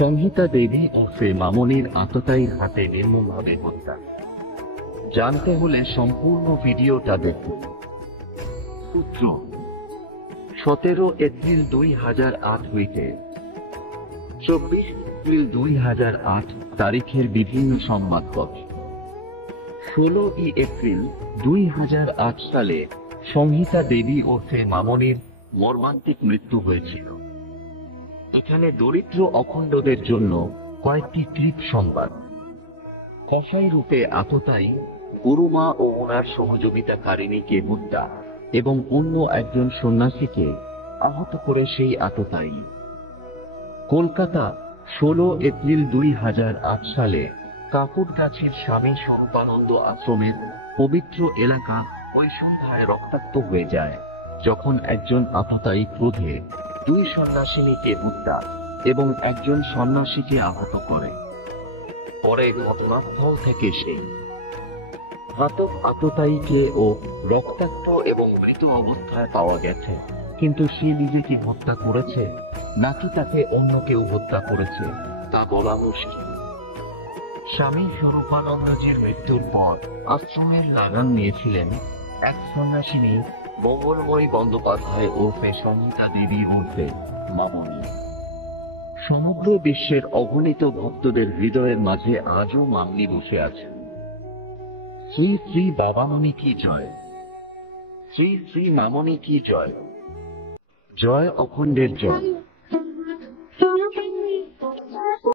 সংহিতা দেবী ওরফে মামনির আততায়ীর হাতে নির্মমভাবে হত্যা। জানতে হলে সম্পূর্ণ ভিডিওটা দেখুন। সূত্র 17 এপ্রিল 2008 হইতে 24 এপ্রিল 2008 তারিখের বিভিন্ন সংবাদপত্র। 16 এপ্রিল 2008 সালে সংহিতা দেবী ওরফে মামনির মর্মান্তিক মৃত্যু হয়েছিল। এখানে দরিদ্র অখণ্ডদের জন্য কয়েকটি ক্লিপ সংবাদ। কসাই রূপে আততায়ী, গুরুমা ও ওনার সহযোগিতাকারিণীকে হত্যা এবং অন্য একজন সন্ন্যাসীকে আহত করে সেই আততায়ী। কলকাতা 16 এপ্রিল 2008 সালে কাকুরগাছির স্বামী স্বরূপানন্দ আশ্রমের পবিত্র এলাকা ওই সন্ধ্যায় রক্তাক্ত হয়ে যায়, যখন একজন আততায়ী ক্রোধে দুই সন্ন্যাসিনীকে হত্যা এবং একজন সন্ন্যাসীকে আহত করে। পরে ঘটনাস্থল থেকে সেই ঘাতক আততায়ীকে ও রক্তাক্ত এবং মৃত অবস্থায় পাওয়া গেছে, কিন্তু সে নিজে কি হত্যা করেছে নাকি তাকে অন্য কেউ হত্যা করেছে তা বলা মুশকিল। স্বামী স্বরূপানন্দজির মৃত্যুর পর আশ্রমের লাগান নিয়েছিলেন এক সন্ন্যাসিনী মঙ্গলময়ী বন্দ্যোপাধ্যায় ওরফে সংহিতা দেবী ওরফে মামনি। সমগ্র বিশ্বের অগণিত ভক্তদের হৃদয়ের মাঝে আজও মামনি বসে আছেন। শ্রী শ্রী বাবামণি কি জয়, শ্রী শ্রী মামনি কি জয়, জয় অখণ্ডের জয়।